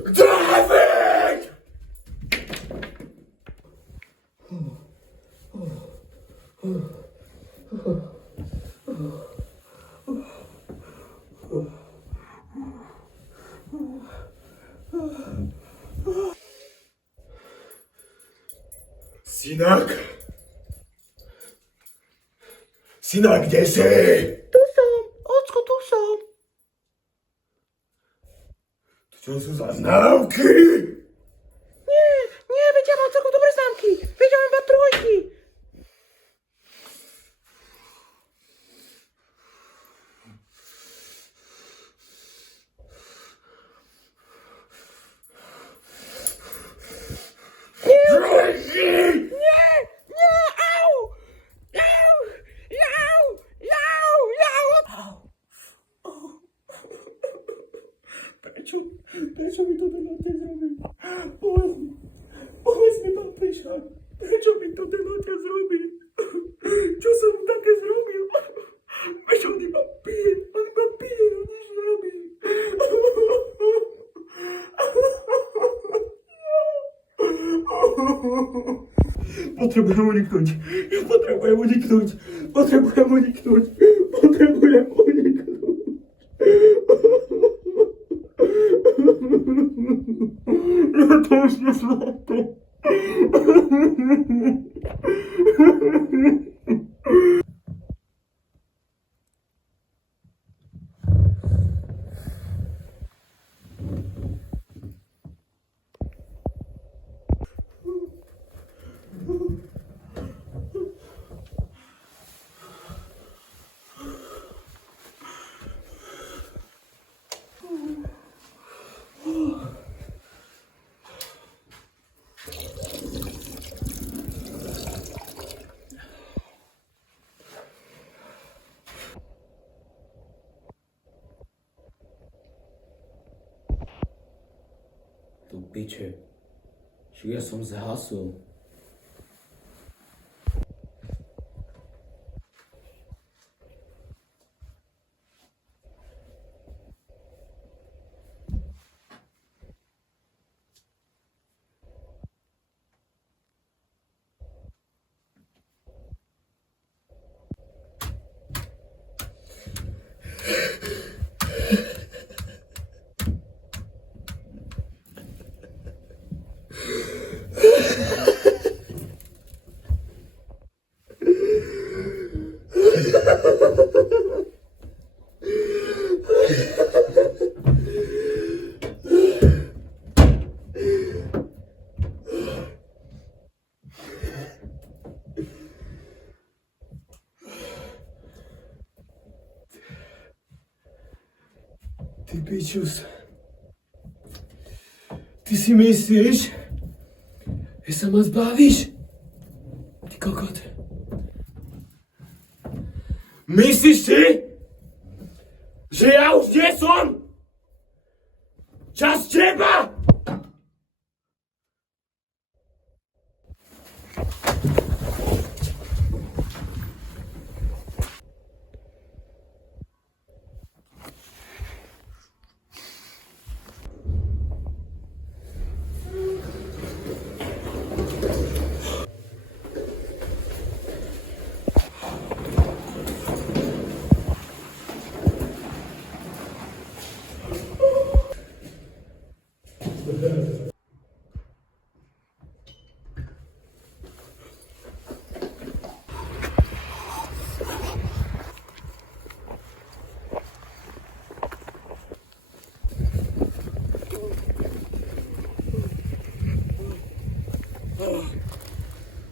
Dawid! Synak? Synak, kde si? Tu som, ocko, tu som. To čo sú za známky? Nie, veď ja mám celkom dobré známky. Veď ja mám iba trojky. Trojky! Prečo mi to ten otec robí? Povedz mi, pán Plišák, prečo mi to ten otec robí? Čo som mu také zrobil? Veď on iba pije, on nič nerobí. Potrebujem uniknúť. Ja to už nezvládam. Tu piče, čo ja som zhasol. Ty pičus. Ty si myslíš, že sa ma zbavíš? Ty kokot. Myslíš si, že ja už nie som časť teba?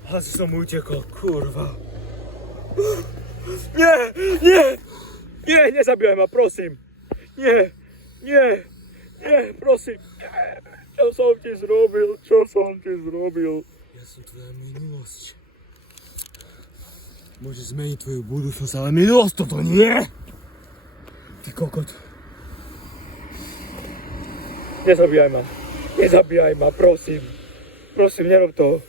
Asi som utekol, kurva. Nie, nezabíjaj ma, prosím. Nie, prosím. Čo som ti zrobil? Ja som tvoja minulosť. Môžeš zmeniť tvoju budúcnosť, ale minulosť toto nie. Ty kokot. Nezabíjaj ma, prosím. Prosím, nerob to.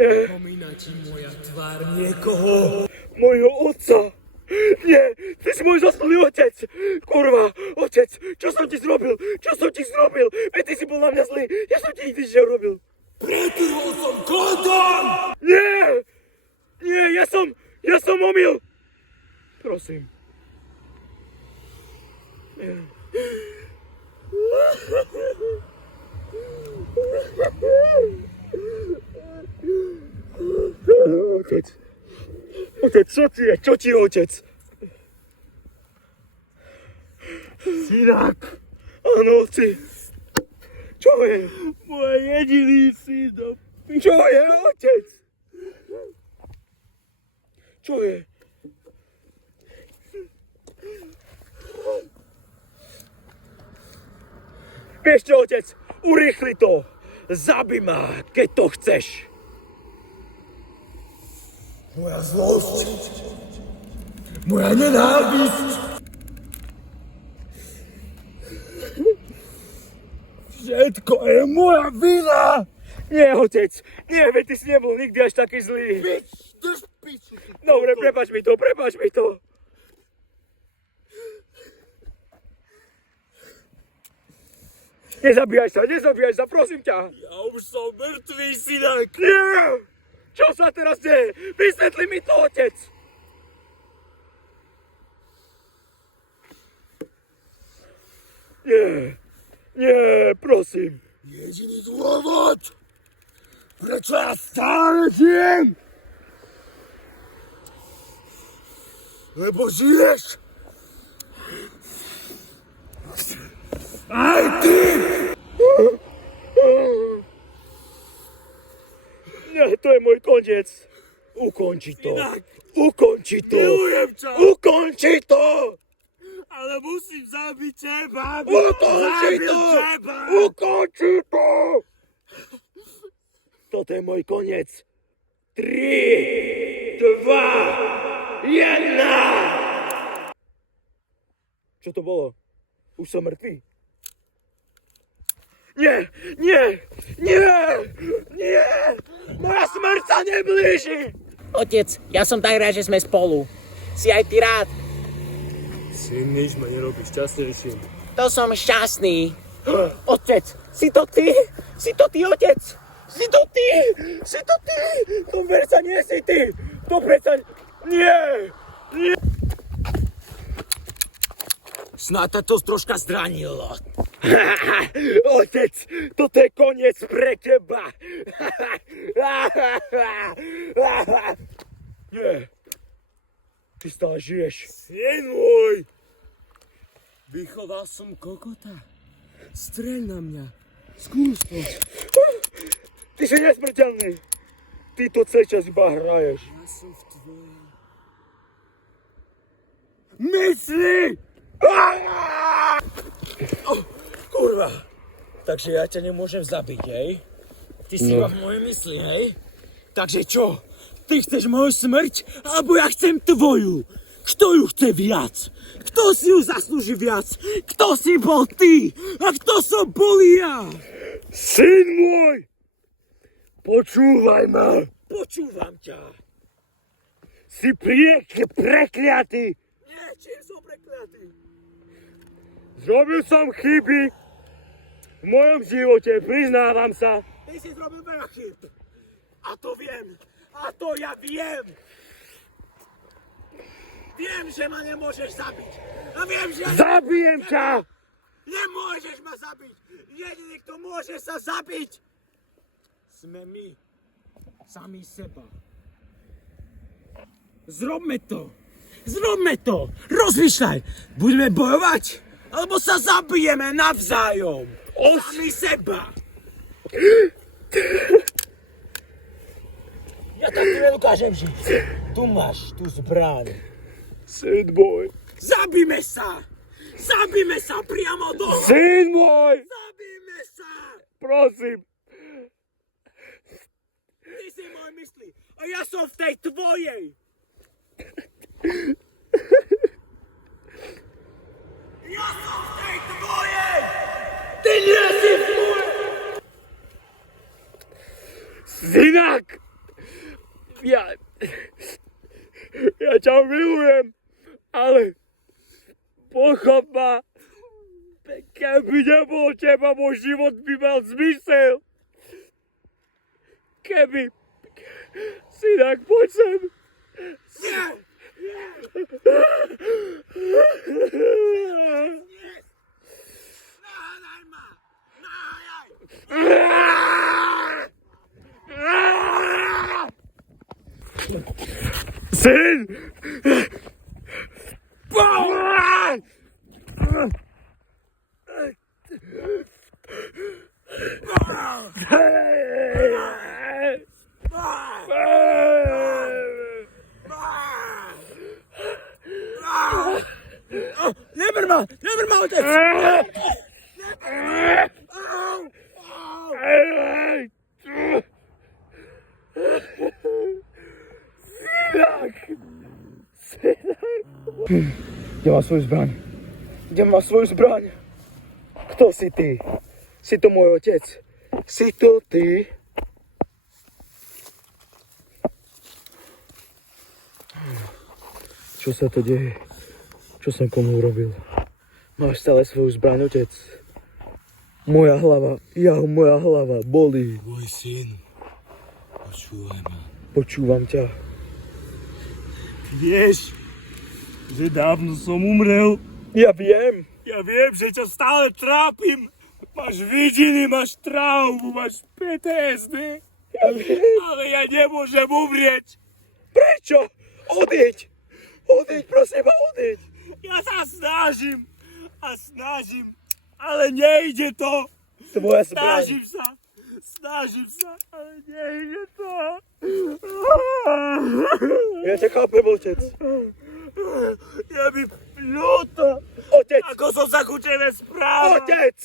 Pripomína ti moja tvár niekoho. Mojho otca. Nie, ty si môj zosnulý otec. Kurva, otec, čo som ti zrobil? Čo som ti zrobil? Veď ty si bol na mňa zlý. Ja som ti nikdy nič neurobil. Pretrhol som kondom! Nie! Nie, ja som omyl. Prosím. Nie. Otec. Otec, čo ti je? Čo ti je, otec? Synak. Áno, otci. Čo je? Môj jediný syn. Čo je, otec? Čo je? Vieš čo, otec? Urýchli to. Zabij ma, keď to chceš. Moja zlosť, moja nenávisť, všetko je moja vina! Nie, otec, nie, veď ty si nebol nikdy až taký zlý. Pič, drž piču! Dobre, prepáč mi to, prepáč mi to. Nezabíjaj sa, prosím ťa. Ja už som mŕtvý, synak! Nie! Čo sa teraz deje? Vysvetli mi to, otec! Nie, prosím. Jediný dôvod, prečo ja stále žijem, lebo žiješ. Aj ty! Nie, to je môj koniec. Ukonči to. Synak. Ukonči to. Milujem ťa. Ukonči to. Ale musím zabiť teba. Ukonči Zabil to. teba. Ukonči to. Toto je môj koniec. 3, 2, 1. Čo to bolo? Už som mŕtvý? Nie! Moja smrť sa neblíži! Otec, ja som tak rád, že sme spolu. Si aj ty rád? Syn, nič ma nerobí šťastnejším. To som šťastný. Otec, si to ty? Si to ty, otec? Si to ty? Si to ty? To verca nie si ty! To predsa... Nie! Snáď to troška zranilo. Otec, toto je koniec pre teba! Nie! Ty stále žiješ. Syn môj! Vychoval som kokota. Streľ na mňa. Skús to. Ty si nesmrteľný. Ty to celý čas iba hraješ. Ja som v tvojej mysli! Kurva. Takže ja ťa nemôžem zabiť, hej? Ty si iba v mojej mysli, hej? Takže čo? Ty chceš moju smrť, alebo ja chcem tvoju? Kto ju chce viac? Kto si ju zaslúži viac? Kto si bol ty? A kto som bol ja? Syn môj! Počúvaj ma! Počúvam ťa. Si prekliatý! Nie, čím som prekliatý? Zrobil som chyby v mojom živote, priznávam sa. Ty si zrobil veľa chyb. A to viem. A to ja viem. Viem, že ma nemôžeš zabiť. A viem, že... Zabijem ťa! Nemôžeš ma zabiť. Jediný, kto môže sa zabiť, sme my. Sami seba. Zrobme to. Zrobme to. Rozmýšľaj. Budeme bojovať? Alebo sa zabijeme navzájom. Sami seba. Ja tak ti nedokážem žiť. Tu máš tú zbraň. Syn môj! Zabíme sa! Zabíme sa priamo doma! Syn môj! Zabíme sa! Prosím! Ty si môj mysli a ja som v tej tvojej! Ja som v tej tvojej! Ty nie si v mojej! Synak! Ja ťa milujem! Ale pochop ma, keby nebolo teba, môj život by mal zmysel. Keby... Synak, poď sem. Nahádaj ma! Nahádaj! Syn! Neber ma! Neber ma, otec! Kde má svoju zbraň? Kde má svoju zbraň? Kto si ty? Si to môj otec? Si to ty? Čo sa to deje? Čo som komu urobil? Máš stále svoju zbraň, otec? Moja hlava bolí. Môj syn, počúvaj ma. Počúvam ťa. Vieš, že dávno som umrel. Ja viem. Ja viem, že ťa stále trápim. Máš vidiny, máš traumu, máš PTSD. Ja viem. Ale ja nemôžem umrieť. Prečo? Odíď. Odíď, prosím, odíď. Ja sa snažím, ale nejde to. Tvoja zbraň. Snažím sa, ale nejde to. Ja ťa chápem, otec. Je mi ľúto, Otec. ako som sa ku tebe správal. Otec!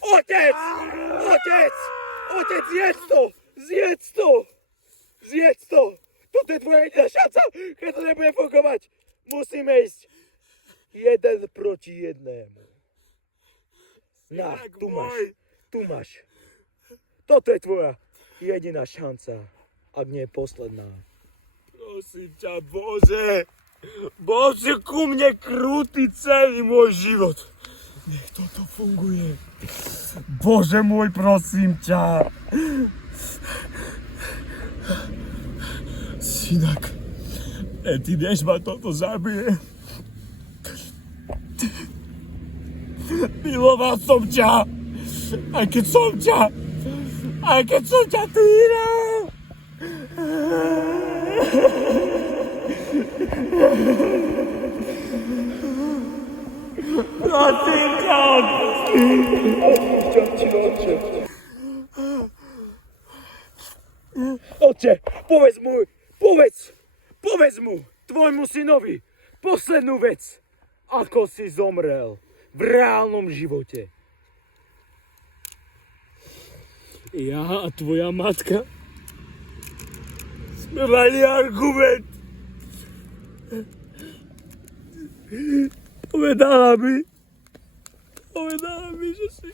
Otec! Otec! Otec, zjedz to! Zjedz to! Zjedz to! Toto je tvoja jediná šanca, keď to nebude fungovať. Musíme ísť 1 proti 1. Na, Synak tu máš. môj. Tu máš. Toto je tvoja jediná šanca, ak nie posledná. Prosím ťa, Bože, bol si ku mne krúty celý môj život. Nech toto funguje. Bože môj, prosím ťa. Synak, ty než ma toto zabije. Miloval som ťa, aj keď som ťa týral. Prosím ťa, Otče, povedz mu, tvojmu synovi, poslednú vec, ako si zomrel v reálnom živote. ja a tvoja matka sme mali argument. Povedala mi, že si...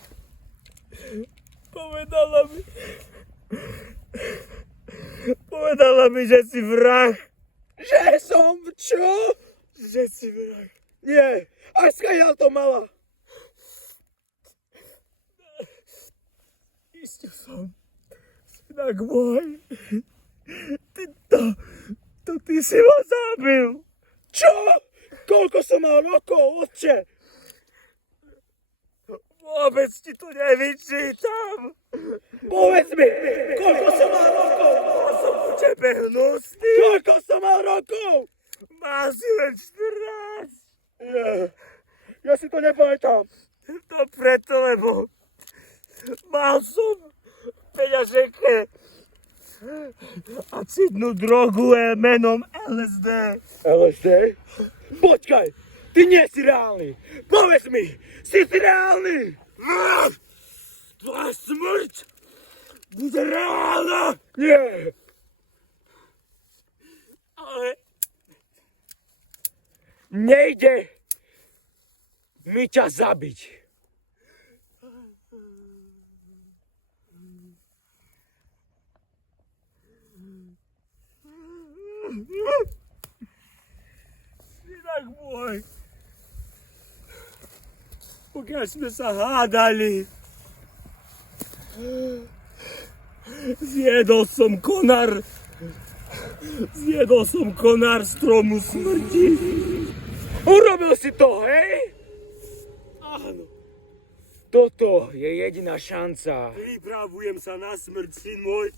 Povedala mi, že si vrah. Že som čo? Že si vrah. Nie, a skadiaľ to mala. Istil som. Synak môj. Ty si ma zabil. Čo? Koľko som mal rokov, otče? Vôbec ti to nevyčítam. Povedz mi, koľko som mal rokov? Bol som u tebe hnusný. Koľko som mal rokov? Mal si len 14. Ja si to nepamätám. To preto, lebo mal som v peňaženke acidnú drogu menom LSD. LSD? Počkaj, ty nie si reálny. Povedz mi, si reálny? Tvoja smrť bude reálna. Nie. Ale Nejde mi ťa zabiť. Synak môj. Pokiaľ sme sa hádali, zjedol som konár stromu smrti. Urobil si to, hej? Áno, Toto je jediná šanca. pripravujem sa na smrť, syn môj.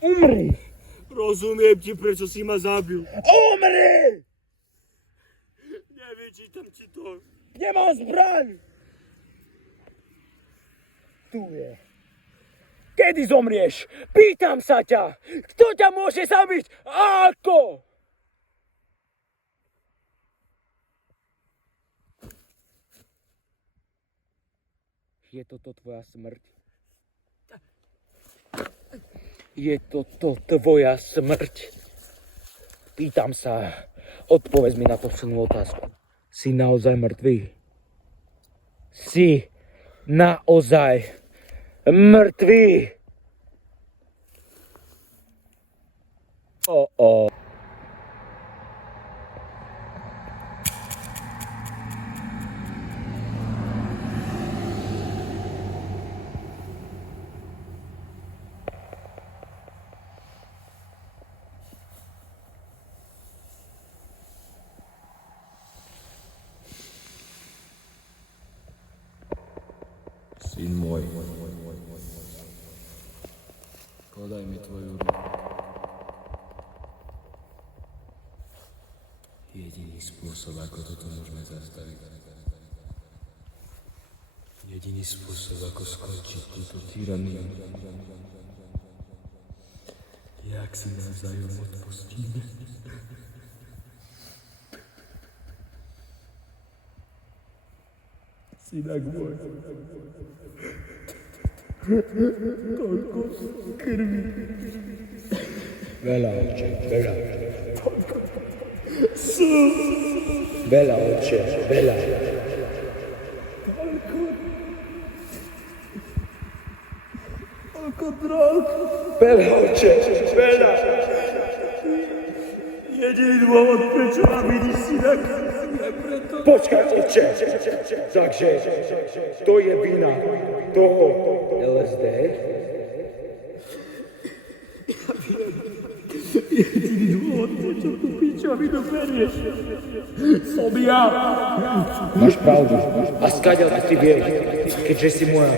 Umri! Rozumiem ti, prečo si ma zabil. Umri! Nevyčítam ti to. Kde mám zbraň? Tu je. Kedy zomrieš? Pýtam sa ťa. Kto ťa môže zabiť? A ako? Je toto tvoja smrť? Je toto tvoja smrť? Pýtam sa. Odpovedz mi na poslednú otázku. Si naozaj mŕtvý? Si naozaj mŕtvý? O. Syn môj, podaj mi tvoju ruku. Jediný spôsob, ako toto môžeme zastaviť. Jediný spôsob, ako skončiť túto tyraniu. Jak si navzájom odpustíme. Synak môj. Veľa, oče, veľa. Veľa, oče, veľa. Ako drog. Veľa, oče, veľa. Jediný dôvod, prečo ma vidíš, synak. Počkaj, oče. Takže, to je vina toho LSD? Jediný dôvod, prečo tu pičovinu berieš. Som ja. Máš pravdu. A skáďal to ty vieš, keďže si moja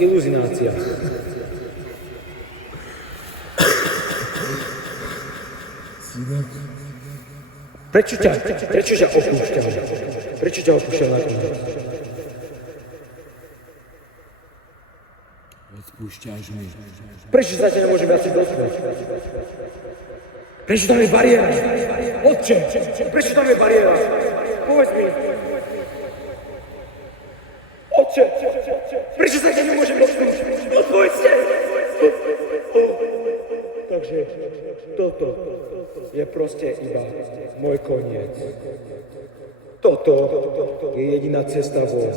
iluzinácia. Prečo ťa opúšťam? Prečo ťa opúšťam na tom? Odpúšťaš mi. Prečo sa ťa nemôžem viacej dotknúť? Prečo tam je bariéra? Otče, prečo tam je bariéra? Povedz mi. Otče, prečo sa ťa nemôžem dotknúť? Odpovedzte! Takže toto je proste iba môj koniec. Toto je jediná cesta von.